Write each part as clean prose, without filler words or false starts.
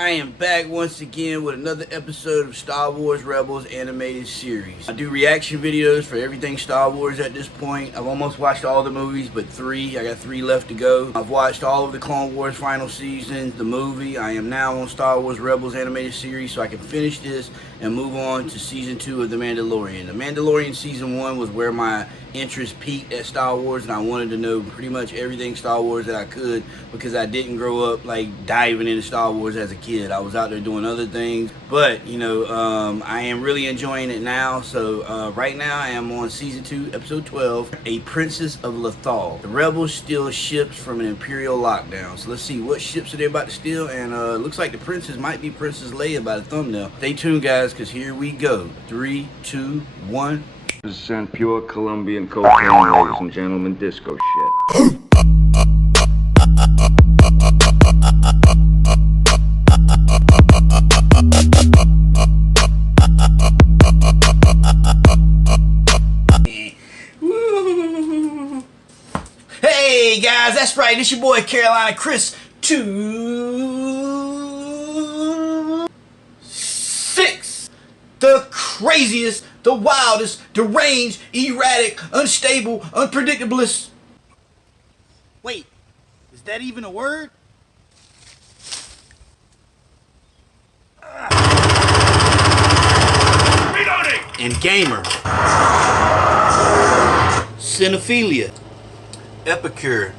I am back once again with another episode of Star Wars Rebels animated series. I do reaction videos for everything Star Wars at this point. I've almost watched all the movies but three. I got three left to go. I've watched all of the Clone Wars final season, the movie. I am now on Star Wars Rebels animated series so I can finish this and move on to season 2 of The Mandalorian. The Mandalorian season 1 was where my interest peaked at Star Wars, and I wanted to know pretty much everything Star Wars that I could because I didn't grow up like diving into Star Wars as a kid. I was out there doing other things, but you know, I am really enjoying it now. So right now I am on season 2 episode 12, A Princess of Lothal. The rebels steal ships from an Imperial lockdown. So let's see what ships are they about to steal, and looks like the princess might be Princess Leia by the thumbnail. Stay tuned guys, because here we go. 3, 2, 1. Percent pure Colombian cocaine, ladies and gentlemen, disco shit. Hey guys, that's right, it's your boy Carolina Chris 26. The craziest, the wildest, deranged, erratic, unstable, unpredictablest. Wait, is that even a word? Reloading! And gamer. Cinephilia. Epicure.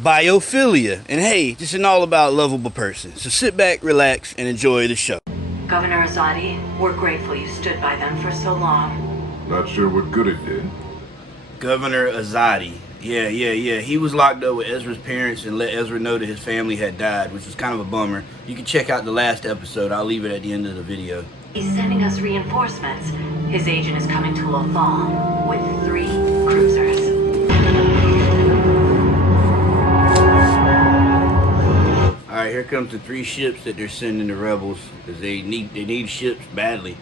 Biophilia. And hey, just an all about lovable person. So sit back, relax, and enjoy the show. Governor Azadi, we're grateful you stood by them for so long. Not sure what good it did. Governor Azadi. Yeah. He was locked up with Ezra's parents and let Ezra know that his family had died, which was kind of a bummer. You can check out the last episode. I'll leave it at the end of the video. He's sending us reinforcements. His agent is coming to Lothal with 3 cruisers. Alright, here comes the 3 ships that they're sending the rebels, because they need ships badly.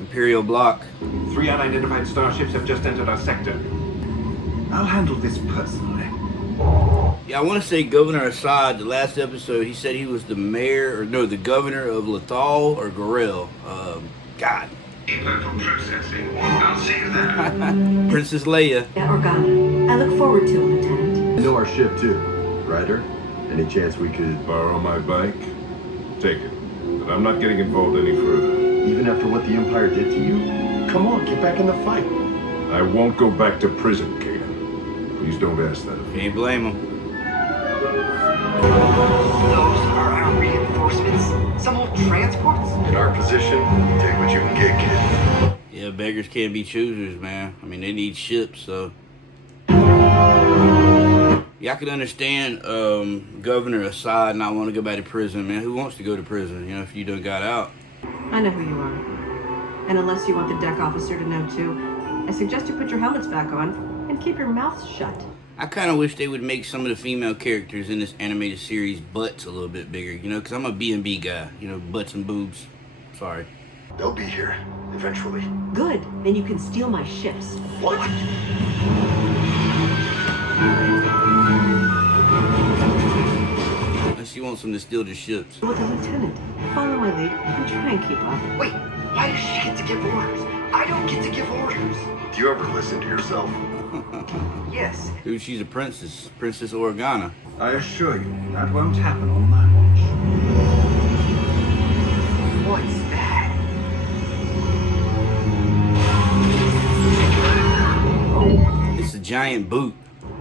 Imperial block. 3 unidentified starships have just entered our sector. I'll handle this personally. Yeah, I want to say Governor Assad, the last episode, he said he was the mayor, or no, the governor of Lothal or Gorel. God. Local processing. I'll see you there. Princess Leia. Yeah, Organa. I look forward to it, Lieutenant. You know our ship too, Ryder? Any chance we could... Borrow my bike? Take it. But I'm not getting involved any further. Even after what the Empire did to you? Come on, get back in the fight. I won't go back to prison, Kaden. Please don't ask that of me. Can't blame him. Those are our reinforcements? Some old transports? In our position, take what you can get, kid. Yeah, beggars can't be choosers, man. I mean, they need ships, so... Yeah, I could understand Governor Assad not want to go back to prison, man. Who wants to go to prison, you know, if you done got out? I know who you are. And unless you want the deck officer to know too, I suggest you put your helmets back on and keep your mouths shut. I kind of wish they would make some of the female characters in this animated series butts a little bit bigger, you know, because I'm a B&B guy, you know, butts and boobs. Sorry. They'll be here, eventually. Good, then you can steal my ships. What? Unless you want some to steal the ships. With the lieutenant, follow my lead and try and keep up. Wait, why does she get to give orders? I don't get to give orders. Do you ever listen to yourself? Yes. Dude, she's a princess. Princess Organa. I assure you, that won't happen on my watch. What's that? It's a giant boot.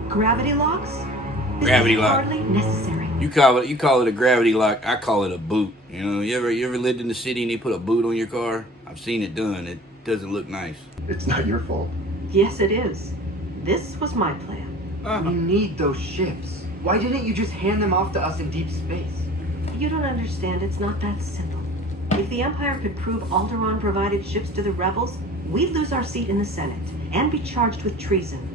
Gravity locks? This Gravity is lock. hardly necessary. You call it a gravity lock. I call it a boot. You know, you ever lived in the city and they put a boot on your car? I've seen it done. It doesn't look nice. It's not your fault. Yes, it is. This was my plan. We need those ships. Why didn't you just hand them off to us in deep space? You don't understand, it's not that simple. If the Empire could prove Alderaan provided ships to the rebels, we'd lose our seat in the Senate and be charged with treason.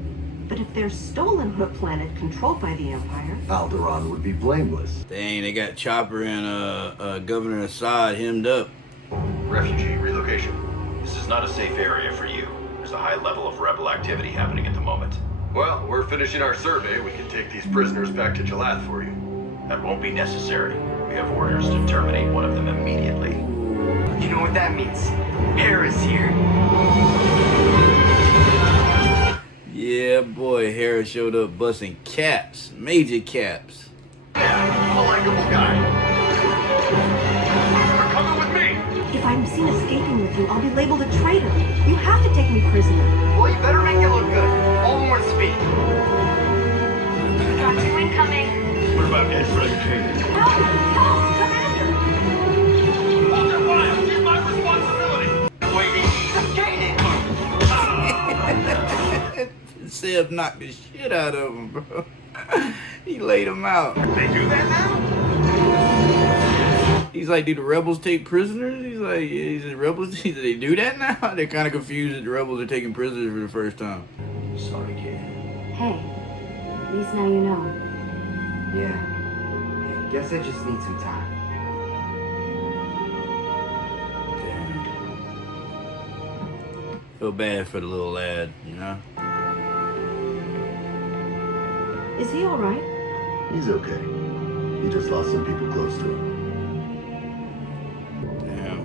But if they're stolen from a planet controlled by the Empire... Alderaan would be blameless. Dang, they got Chopper and Governor Assad hemmed up. Refugee relocation. This is not a safe area for you. There's a high level of rebel activity happening at the moment. Well, we're finishing our survey. We can take these prisoners back to Jalath for you. That won't be necessary. We have orders to terminate one of them immediately. You know what that means? Air is here. Yeah, boy, Harris showed up busting caps, major caps. Yeah, I'm a likable guy. You're coming with me! If I'm seen escaping with you, I'll be labeled a traitor. You have to take me prisoner. Well, you better make it look good. All more speed. Got two incoming. What about Ed, Fred, and Katie? Help! Help! Commander! Hold your fire! It's my responsibility! Waiting. Seb knocked the shit out of him, bro. He laid him out. They do that now? He's like, do the rebels take prisoners? He's like, yeah, he said, rebels, he said, they do that now? They're kind of confused that the rebels are taking prisoners for the first time. Sorry, kid. Hey, at least now you know. Yeah. Guess I just need some time. Feel bad for the little lad, you know? Is he alright? He's okay. He just lost some people close to him. Damn.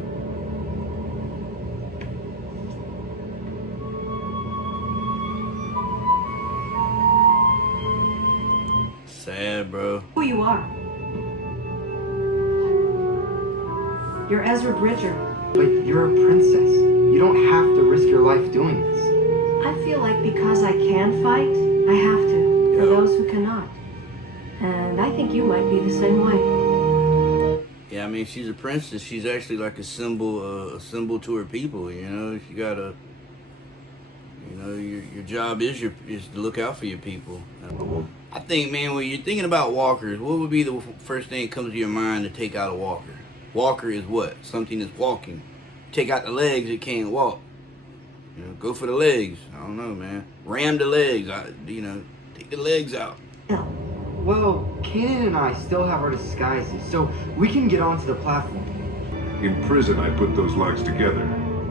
Sad, bro. Who you are? You're Ezra Bridger. But you're a princess. You don't have to risk your life doing this. I feel like because I can fight, I have to. For those who cannot. And I think you might be the same way. Yeah, I mean, she's a princess. She's actually like a symbol to her people. You know, she gotta. You know, your job is to look out for your people. I think, man, when you're thinking about walkers, what would be the first thing that comes to your mind to take out a walker? Walker is what? Something that's walking. Take out the legs, it can't walk. You know, go for the legs. I don't know, man. Ram the legs. You know, take the legs out. Well, Kanan and I still have our disguises, so we can get onto the platform. In prison, I put those logs together,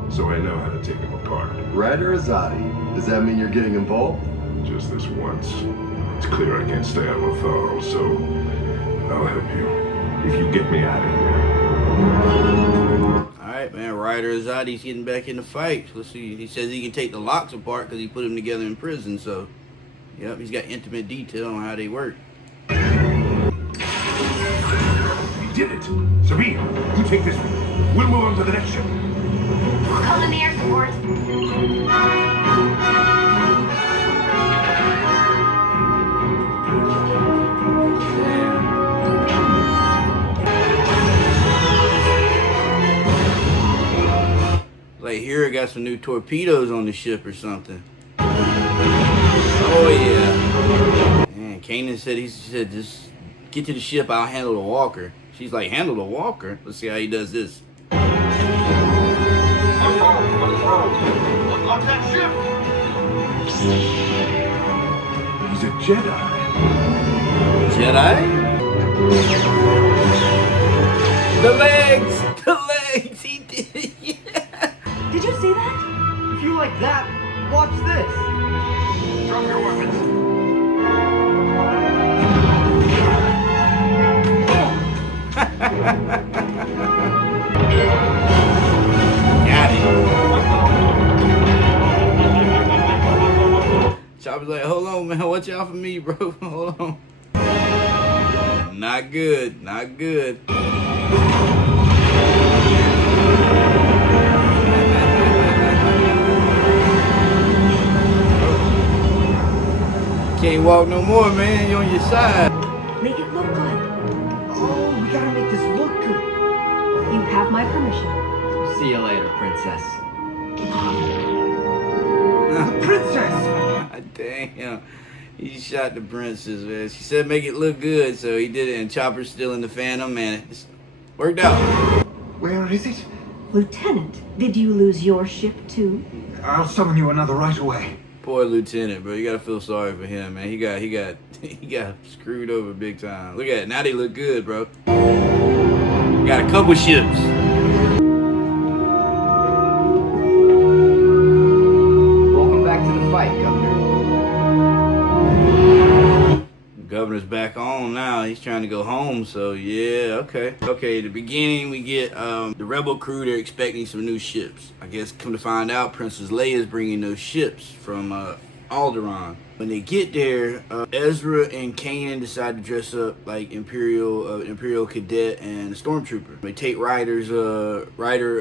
so I know how to take them apart. Ryder Azadi, does that mean you're getting involved? Just this once. It's clear I can't stay on Lothal, so I'll help you. If you get me out of here. Alright, man. Ryder Azadi's getting back in the fight. Let's see. He says he can take the locks apart because he put them together in prison, so... Yep, he's got intimate detail on how they work. You did it! Sabine, you take this one. We'll move on to the next ship. I'll call in the air support. Like here, I got some new torpedoes on the ship or something. Oh yeah. Man, Kanan said just get to the ship. I'll handle the walker. She's like, handle the walker. Let's see how he does this. Unlock that ship! He's a Jedi. Jedi? The legs! The legs! He did it! Yeah! Did you see that? If you like that, watch this. Drop your weapons. Got it. Chopper's like, hold on, man. Watch out for me, bro. Hold on. Not good. Not good. Can't walk no more, man. You're on your side. Make it look good. Oh, we gotta make this look good. You have my permission. See you later, princess. Princess! God damn. He shot the princess, man. She said make it look good, so he did it. And Chopper's still in the Phantom, and it's worked out. Where is it? Lieutenant, did you lose your ship too? I'll summon you another right away. Poor Lieutenant, bro. You gotta feel sorry for him, man. He got screwed over big time. Look at it. Now they look good, bro. Got a couple ships. Welcome back to the fight, Governor. he's trying to go home, so yeah, okay. Okay, at the beginning we get the rebel crew, they're expecting some new ships. I guess come to find out, Princess Leia is bringing those ships from Alderaan. When they get there, Ezra and Kanan decide to dress up like Imperial cadet and a stormtrooper. They take Ryder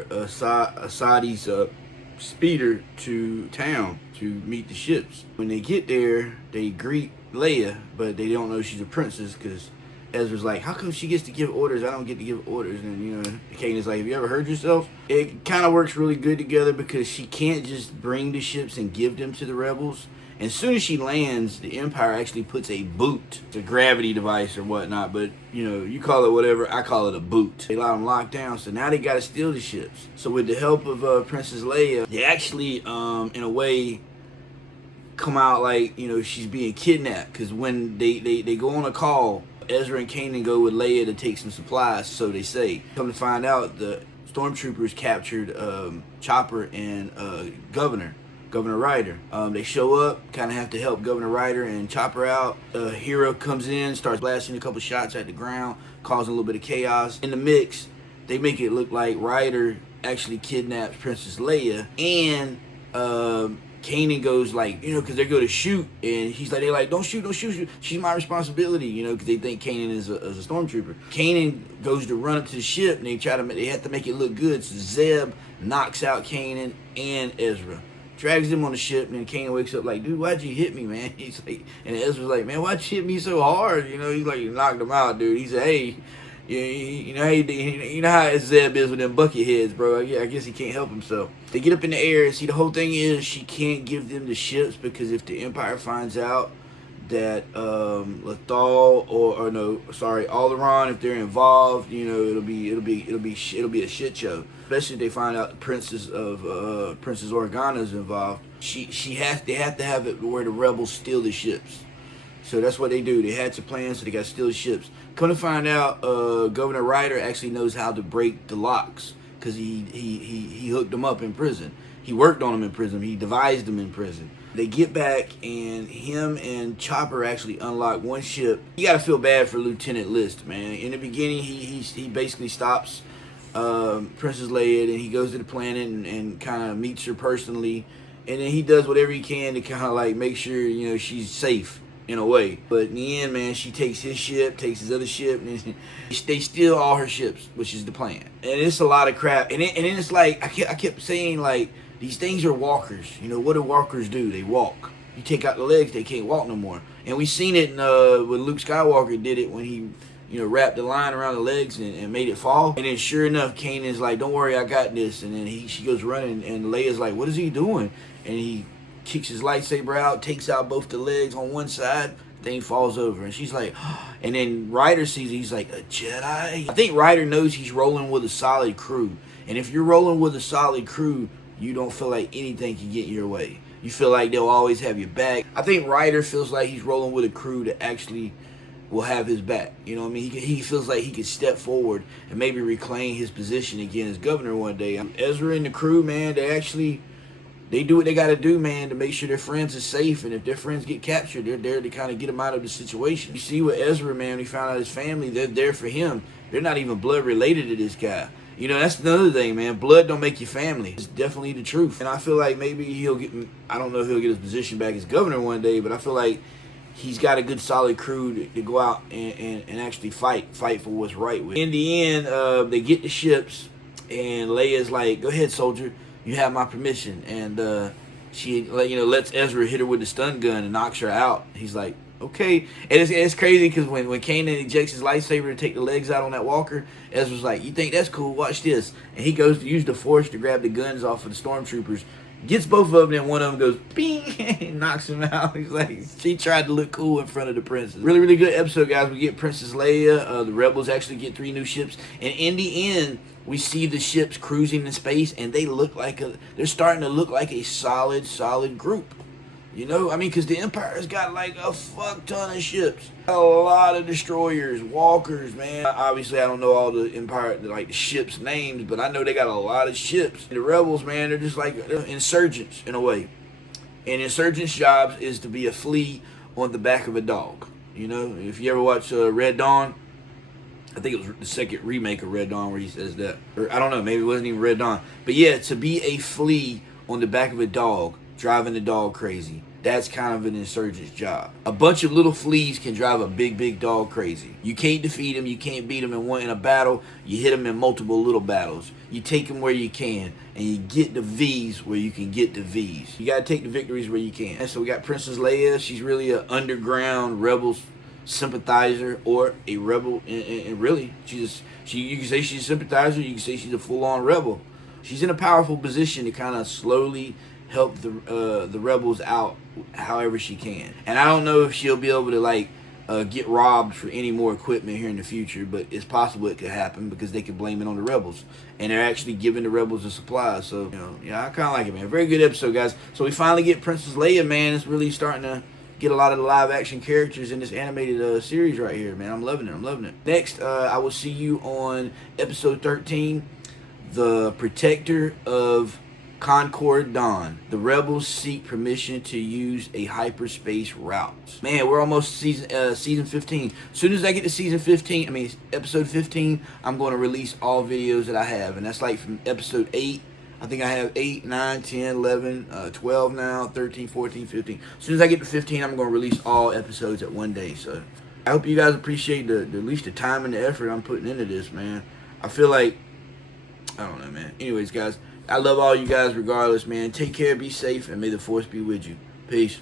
Asadi's speeder to town to meet the ships. When they get there, they greet Leia, but they don't know she's a princess because Ezra's like, how come she gets to give orders? I don't get to give orders. And, you know, Kanan's like, have you ever heard yourself? It kind of works really good together because she can't just bring the ships and give them to the rebels. And as soon as she lands, the Empire actually puts a boot. It's a gravity device or whatnot, but, you know, you call it whatever, I call it a boot. They allow them locked down, so now they got to steal the ships. So with the help of Princess Leia, they actually, in a way, come out like, you know, she's being kidnapped. Because when they go on a call, Ezra and Kanan go with Leia to take some supplies, so they say. Come to find out, the stormtroopers captured Chopper and Governor Ryder. They show up, kind of have to help Governor Ryder and Chopper out. Hera comes in, starts blasting a couple shots at the ground, causing a little bit of chaos. In the mix, they make it look like Ryder actually kidnaps Princess Leia, and Kanan goes like, you know, because they go to shoot, and he's like, they're like, don't shoot, she's my responsibility, you know, because they think Kanan is a stormtrooper. Kanan goes to run up to the ship, and they have to make it look good, so Zeb knocks out Kanan and Ezra. Drags him on the ship, and then Kanan wakes up like, dude, why'd you hit me, man? He's like, and Ezra's like, man, why'd you hit me so hard? You know, he's like, you knocked him out, dude. He said, hey, you know how Zeb is with them bucket heads, bro. I guess he can't help himself. They get up in the air. See, the whole thing is she can't give them the ships because if the Empire finds out that Lethal or no, sorry, Alderaan, if they're involved, you know, it'll be a shit show. Especially if they find out the Princess Organa is involved. They have to have it where the rebels steal the ships. So that's what they do. They had some plans, so they got to steal the ships. Come to find out, Governor Ryder actually knows how to break the locks because he hooked them up in prison. He worked on them in prison. He devised them in prison. They get back, and him and Chopper actually unlock one ship. You got to feel bad for Lieutenant List, man. In the beginning, he basically stops Princess Leia, and he goes to the planet and kind of meets her personally, and then he does whatever he can to kind of like make sure, you know, she's safe in a way. But in the end, man, she takes his ship, takes his other ship, and they steal all her ships, which is the plan. And it's a lot of crap. And then it's like I kept saying, like, these things are walkers. You know, what do walkers do? They walk. You take out the legs, they can't walk no more. And we seen it when Luke Skywalker did it when he, you know, wrapped the line around the legs and made it fall. And then sure enough, Kanan's like, don't worry, I got this. And then she goes running, and Leia's like, what is he doing? And he kicks his lightsaber out, takes out both the legs on one side, thing falls over. And she's like, and then Ryder sees it, he's like, a Jedi? I think Ryder knows he's rolling with a solid crew. And if you're rolling with a solid crew, you don't feel like anything can get in your way. You feel like they'll always have your back. I think Ryder feels like he's rolling with a crew that actually will have his back. You know what I mean? He feels like he could step forward and maybe reclaim his position again as governor one day. Ezra and the crew, man, they do what they got to do, man, to make sure their friends are safe. And if their friends get captured, they're there to kind of get them out of the situation. You see with Ezra, man, he found out his family, they're there for him. They're not even blood related to this guy. You know, that's another thing, man. Blood don't make you family. It's definitely the truth. And I feel like maybe I don't know if he'll get his position back as governor one day, but I feel like he's got a good solid crew to go out and actually fight for what's right with. In the end, they get the ships, and Leia's like, go ahead, soldier. You have my permission. And she, you know, lets Ezra hit her with the stun gun and knocks her out. He's like, okay. And it's crazy because when Kanan ejects his lightsaber to take the legs out on that walker, Ezra's like, you think that's cool? Watch this. And he goes to use the Force to grab the guns off of the stormtroopers, gets both of them, and one of them goes, bing, and knocks him out. He's like, she tried to look cool in front of the princess. Really, really good episode, guys. We get Princess Leia. The rebels actually get 3 new ships. And in the end, we see the ships cruising in space, and they're starting to look like a solid group. You know, I mean, because the Empire's got like a fuck ton of ships. A lot of destroyers, walkers, man. Obviously, I don't know all the Empire, like the ships' names, but I know they got a lot of ships. The rebels, man, they're just like insurgents in a way. And insurgents' jobs is to be a flea on the back of a dog. You know, if you ever watch Red Dawn, I think it was the second remake of Red Dawn where he says that. Or I don't know, maybe it wasn't even Red Dawn. But yeah, to be a flea on the back of a dog, driving the dog crazy, that's kind of an insurgent's job. A bunch of little fleas can drive a big, big dog crazy. You can't defeat them. You can't beat them in a battle. You hit them in multiple little battles. You take them where you can, and you get the V's where you can get the V's. You got to take the victories where you can. And so we got Princess Leia. She's really an underground rebel sympathizer, or a rebel, and really you can say she's a sympathizer, you can say she's a full-on rebel. She's in a powerful position to kind of slowly help the rebels out however she can. And I don't know if she'll be able to like get robbed for any more equipment here in the future, but it's possible it could happen because they could blame it on the rebels, and they're actually giving the rebels the supplies. So yeah, I kind of like it, man. Very good episode, guys. So we finally get Princess Leia, man. It's really starting to get a lot of the live action characters in this animated series right here, man. I'm loving it. Next, I will see you on episode 13, The Protector of Concord Dawn. The rebels seek permission to use a hyperspace route. Man, we're almost season 15. As soon as I get to season 15, episode 15, I'm going to release all videos that I have, and that's like from episode 8. I think I have 8, 9, 10, 11, 12 now, 13, 14, 15. As soon as I get to 15, I'm going to release all episodes at one day. So I hope you guys appreciate at least the time and the effort I'm putting into this, man. I feel like, I don't know, man. Anyways, guys, I love all you guys regardless, man. Take care, be safe, and may the force be with you. Peace.